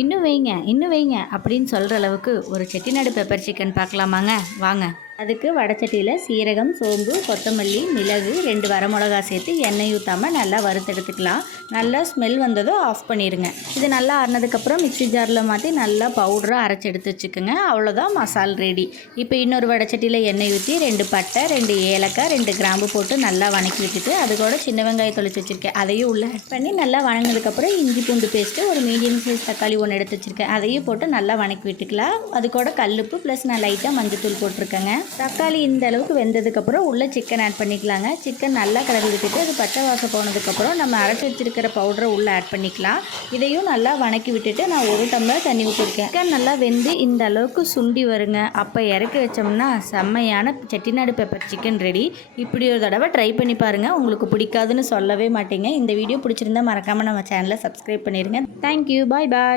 இன்னும் வைங்க அப்படின்னு சொல்கிற அளவுக்கு ஒரு செட்டிநாடு பெப்பர் சிக்கன் பார்க்கலாமாங்க? வாங்க. அதுக்கு வடச்சட்டியில் சீரகம், சோம்பு, கொத்தமல்லி, மிளகு, 2 வரமிளகா சேர்த்து எண்ணெய் ஊற்றாமல் நல்லா வறுத்தெடுத்துக்கலாம். நல்லா ஸ்மெல் வந்ததும் ஆஃப் பண்ணிடுங்க. இது நல்லா ஆறினதுக்கப்புறம் மிக்ஸி ஜாரில் மாற்றி நல்லா பவுடராக அரைச்சி எடுத்து வச்சுக்கோங்க. அவ்வளோதான், மசால் ரெடி. இப்போ இன்னொரு வடச்சட்டியில் எண்ணெய் ஊற்றி 2 பட்டை, 2 ஏலக்காய், 2 கிராம்பு போட்டு நல்லா வணக்கி விட்டுட்டு அது கூட சின்ன வெங்காயம் தொளிச்சு வச்சுருக்கேன், அதையும் உள்ளே ஆட் பண்ணி நல்லா வணங்கினதுக்கப்புறம் இஞ்சி பூண்டு பேஸ்ட்டு, ஒரு மீடியம் சைஸ் தக்காளி 1 எடுத்து வச்சுருக்கேன், அதையும் போட்டு நல்லா வணக்கி விட்டுக்கலாம். அது கூட கல்லுப்பு ப்ளஸ் நான் லைட்டாக மஞ்சத்தூள் போட்டிருக்கேங்க. தக்காளி இந்த அளவுக்கு வெந்ததுக்கப்புறம் உள்ளே சிக்கன் ஆட் பண்ணிக்கலாங்க. சிக்கன் நல்லா கலந்து விட்டுட்டு அது பச்சை வாசம் போனதுக்கப்புறம் நம்ம அரைச்சி வச்சுருக்கிற பவுடரை உள்ளே ஆட் பண்ணிக்கலாம். இதையும் நல்லா வணக்கி விட்டுட்டு நான் 1 டம்ளர் தண்ணி ஊற்றிருக்கேன். சிக்கன் நல்லா வெந்து இந்த அளவுக்கு சுண்டி வருங்க. அப்போ இறக்கி வச்சோம்னா செம்மையான செட்டிநாடு பெப்பர் சிக்கன் ரெடி. இப்படி ஒரு தடவை ட்ரை பண்ணி பாருங்கள், உங்களுக்கு பிடிக்காதுன்னு சொல்லவே மாட்டீங்க. இந்த வீடியோ பிடிச்சிருந்தா மறக்காமல் நம்ம சேனலை சப்ஸ்கிரைப் பண்ணிடுங்க. தேங்க்யூ, பாய் பாய்.